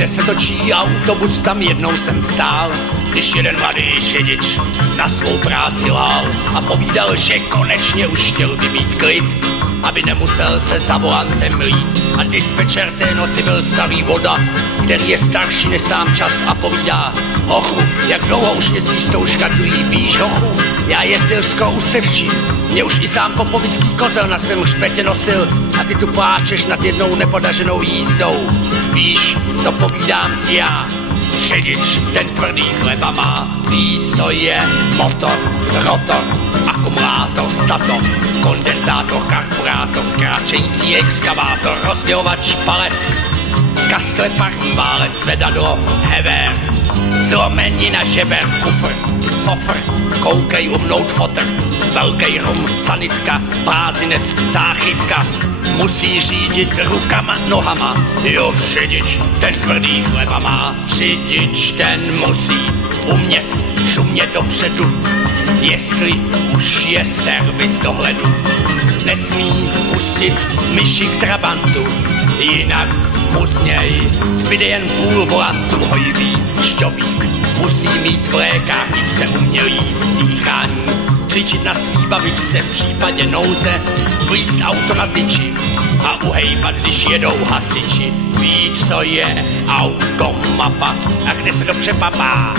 kde se točí autobus, tam jednou jsem stál, když jeden mladý šedič na svou práci lál a povídal, že konečně už chtěl by mít klid, aby nemusel se za volantem mlít. A dispečer té noci byl starý voda, který je starší než sám čas a povídá: hochu, jak dlouho už jezdíš s tou škatují, víš hochu, já jezdil skoro se vším, mě už i sám popovický kozel na svém hřbetě nosil a ty tu pláčeš nad jednou nepodařenou jízdou. Víš, to povídám ti já, šedič, ten tvrdý chleba má, ví, co je motor, rotor, akumulátor, stator, kondenzátor, karburátor, kráčející exkavátor, rozdělovač, palec, kaskleparní válec, zvedadlo, hever, zlomenina, žeber, kufr, fofr, koukej umnout fotr, velkej rum, sanitka, blázinec, záchytka, musí řídit rukama, nohama, jo, řidič, ten tvrdý chleba má, řidič, ten musí umět šumět dopředu, jestli už je servis dohledu, nesmí pustit myši k trabantu, jinak mu z něj zbyde jen půl volantu, hojivý šťobík, musí mít v lékárničce umělý dýchání, křičit na svý babičce v případě nouze, vlíct auto na tyči a uhejbat, když jedou hasiči. Ví, co je automapa a kde se dobře papá.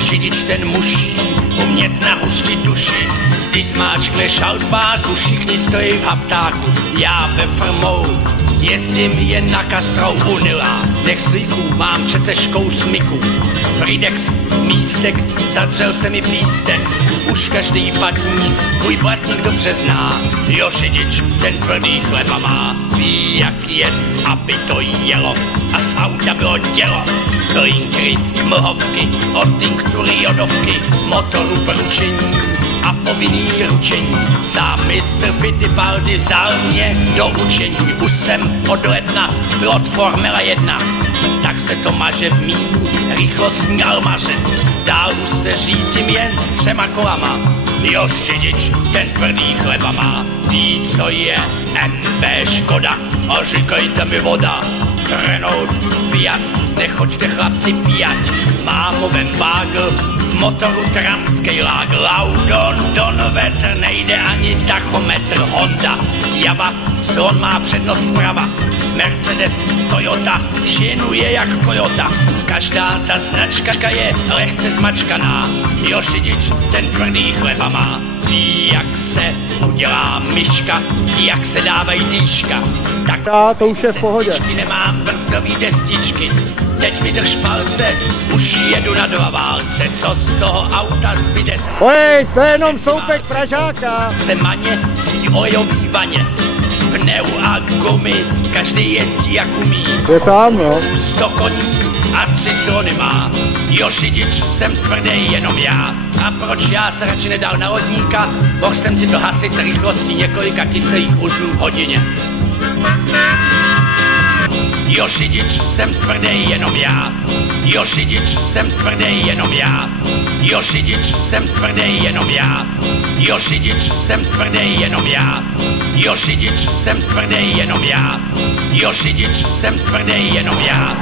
Řidič ten musí umět nahustit duši, když zmáčkne šaltbáku, všichni stojí v haptáku. Já ve firmou jezdím jen na Castrou Unila, nech slíků, mám přece škou smyků. Fridex, místek, zadřel se mi pístek, už každý patník můj blatník dobře zná. Jo, řidič, ten tvrdý chleba má, ví, jak jet, aby to jelo a z auta bylo dělo. Klinkry, mlhovky, od tinktury, jodovky, motoru pručení a povinný ručení. Sám mistr Fittipaldi vzal mě do učení, už jsem od ledna pilot Formula 1, tak se to maže v mý rychlostní almaře. Dál už se řídím jen s 3 kolama. Jo, řidič, ten tvrdý chleba má, ví, co je MB Škoda a říkejte mi voda. Renault, Fiat, nechoďte chlapci pijat, mámovem vágl, v motoru tramskej lágl, Audon, Don, vetr, nejde ani tachometr, Honda, Java, slon má přednost zprava, Mercedes, Toyota, šinuje jak Toyota, každá ta značka je lehce zmačkaná. Jo, řidič, ten tvrdý chleba má, ví, jak se udělá myška, jak se dávají dýška. Tak to už je v pohodě. Nemám brzdový destičky, teď mi drž palce, už jedu na 2 válce, co z toho auta zbyde. Ojej, to je jenom soupek Pražáka. Se maně svý olejový vaně, pneu a gumy, každý jezdí jak umí. Je tam, no. 100 koní a 3 slony má. Jo, řidič, jsem tvrdý jenom já. A proč já se radši nedal na lodníka? Mohl jsem si to hasit rychlostí několika kyselých uzlů v hodině. Jo, řidič, jsem tvrdý jenom já. Jo, řidič, jsem tvrdý jenom já. Jo, řidič, jsem tvrdý jenom já. Jo, řidič, jsem tvrdý jenom já. Jo, řidič, jsem tvrdý jenom já. Jo, řidič, jsem tvrdý jenom já.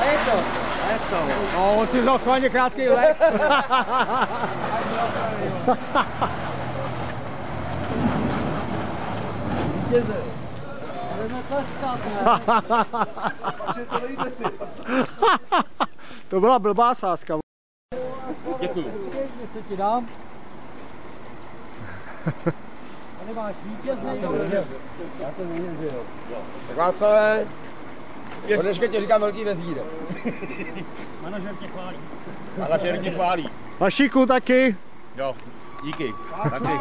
A je to. No, on si vzal schválně krátký let. To byla blbá sázka. Děkuju. Co ti dám? Tady máš vítězný. Já to nevím, že jo. Tak Václavé, po dneška ti říkám velký vezírek. Manažer tě chválí. Manažer tě chválí. Vašiku taky. Jo, díky. Taky.